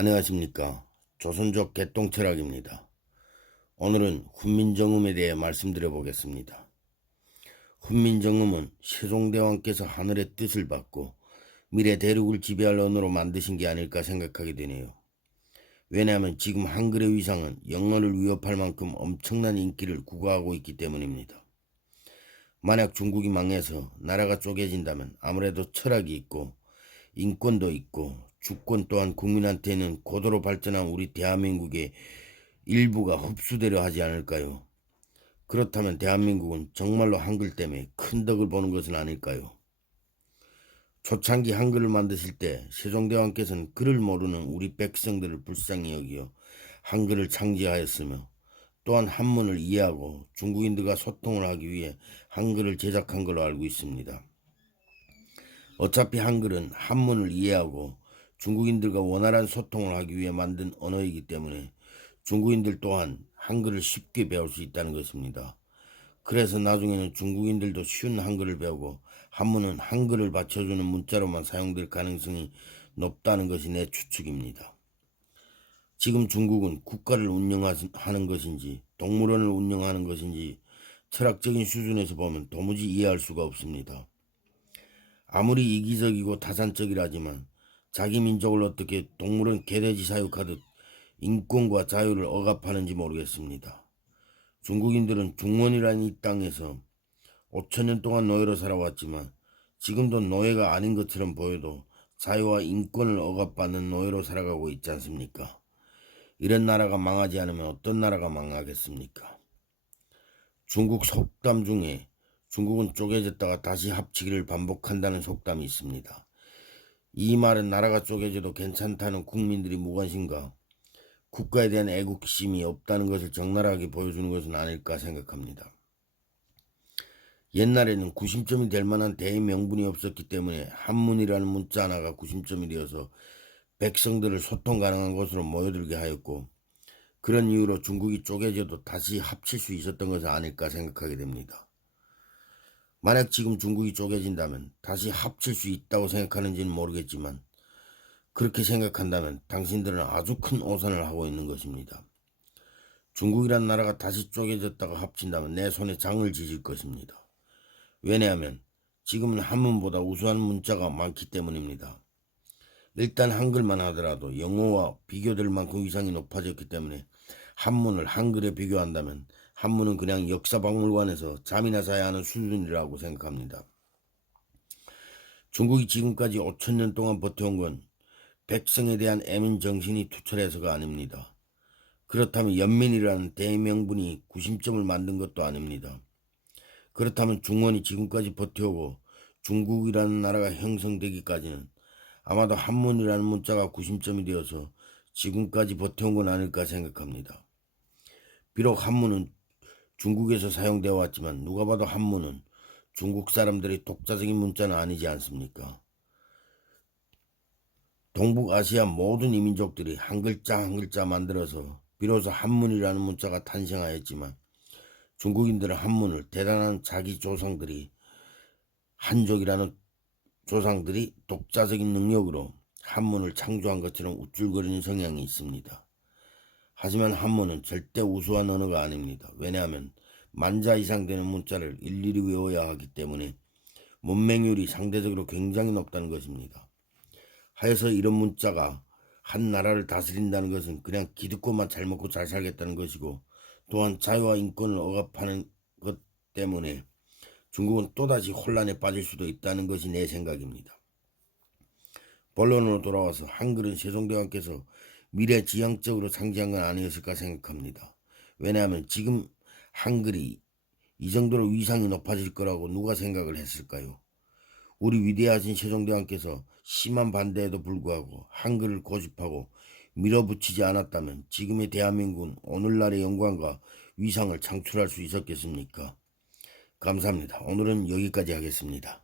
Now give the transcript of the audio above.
안녕하십니까. 조선족 개똥철학입니다. 오늘은 훈민정음에 대해 말씀드려 보겠습니다. 훈민정음은 세종대왕께서 하늘의 뜻을 받고 미래 대륙을 지배할 언어로 만드신 게 아닐까 생각하게 되네요. 왜냐하면 지금 한글의 위상은 영어를 위협할 만큼 엄청난 인기를 구가하고 있기 때문입니다. 만약 중국이 망해서 나라가 쪼개진다면 아무래도 철학이 있고 인권도 있고 주권 또한 국민한테는 고도로 발전한 우리 대한민국의 일부가 흡수되려 하지 않을까요? 그렇다면 대한민국은 정말로 한글 때문에 큰 덕을 보는 것은 아닐까요? 초창기 한글을 만드실 때 세종대왕께서는 글을 모르는 우리 백성들을 불쌍히 여기어 한글을 창제하였으며 또한 한문을 이해하고 중국인들과 소통을 하기 위해 한글을 제작한 걸로 알고 있습니다. 어차피 한글은 한문을 이해하고 중국인들과 원활한 소통을 하기 위해 만든 언어이기 때문에 중국인들 또한 한글을 쉽게 배울 수 있다는 것입니다. 그래서 나중에는 중국인들도 쉬운 한글을 배우고 한문은 한글을 받쳐주는 문자로만 사용될 가능성이 높다는 것이 내 추측입니다. 지금 중국은 국가를 운영하는 것인지 동물원을 운영하는 것인지 철학적인 수준에서 보면 도무지 이해할 수가 없습니다. 아무리 이기적이고 타산적이라지만 자기 민족을 어떻게 동물원 개돼지 사육하듯 인권과 자유를 억압하는지 모르겠습니다. 중국인들은 중원이라는 이 땅에서 5천년 동안 노예로 살아왔지만 지금도 노예가 아닌 것처럼 보여도 자유와 인권을 억압받는 노예로 살아가고 있지 않습니까? 이런 나라가 망하지 않으면 어떤 나라가 망하겠습니까? 중국 속담 중에 중국은 쪼개졌다가 다시 합치기를 반복한다는 속담이 있습니다. 이 말은 나라가 쪼개져도 괜찮다는 국민들이 무관심과 국가에 대한 애국심이 없다는 것을 적나라하게 보여주는 것은 아닐까 생각합니다. 옛날에는 구심점이 될 만한 대명분이 없었기 때문에 한문이라는 문자 하나가 구심점이 되어서 백성들을 소통 가능한 곳으로 모여들게 하였고 그런 이유로 중국이 쪼개져도 다시 합칠 수 있었던 것은 아닐까 생각하게 됩니다. 만약 지금 중국이 쪼개진다면 다시 합칠 수 있다고 생각하는지는 모르겠지만 그렇게 생각한다면 당신들은 아주 큰 오산을 하고 있는 것입니다. 중국이란 나라가 다시 쪼개졌다가 합친다면 내 손에 장을 지질 것입니다. 왜냐하면 지금은 한문보다 우수한 문자가 많기 때문입니다. 일단 한글만 하더라도 영어와 비교될 만큼 위상이 높아졌기 때문에 한문을 한글에 비교한다면 한문은 그냥 역사박물관에서 잠이나 자야 하는 수준이라고 생각합니다. 중국이 지금까지 5천년 동안 버텨온 건 백성에 대한 애민정신이 투철해서가 아닙니다. 그렇다면 연민이라는 대명분이 구심점을 만든 것도 아닙니다. 그렇다면 중원이 지금까지 버텨오고 중국이라는 나라가 형성되기까지는 아마도 한문이라는 문자가 구심점이 되어서 지금까지 버텨온 건 아닐까 생각합니다. 비록 한문은 중국에서 사용되어 왔지만 누가 봐도 한문은 중국 사람들의 독자적인 문자는 아니지 않습니까? 동북아시아 모든 이민족들이 한 글자 한 글자 만들어서 비로소 한문이라는 문자가 탄생하였지만 중국인들은 한문을 대단한 자기 조상들이 한족이라는 조상들이 독자적인 능력으로 한문을 창조한 것처럼 우쭐거리는 성향이 있습니다. 하지만 한문은 절대 우수한 언어가 아닙니다. 왜냐하면 만자 이상 되는 문자를 일일이 외워야 하기 때문에 문맹률이 상대적으로 굉장히 높다는 것입니다. 하여서 이런 문자가 한 나라를 다스린다는 것은 그냥 기득권만 잘 먹고 잘 살겠다는 것이고 또한 자유와 인권을 억압하는 것 때문에 중국은 또다시 혼란에 빠질 수도 있다는 것이 내 생각입니다. 본론으로 돌아와서 한글은 세종대왕께서 미래지향적으로 창제한 건 아니었을까 생각합니다. 왜냐하면 지금 한글이 이 정도로 위상이 높아질 거라고 누가 생각을 했을까요? 우리 위대하신 세종대왕께서 심한 반대에도 불구하고 한글을 고집하고 밀어붙이지 않았다면 지금의 대한민국은 오늘날의 영광과 위상을 창출할 수 있었겠습니까? 감사합니다. 오늘은 여기까지 하겠습니다.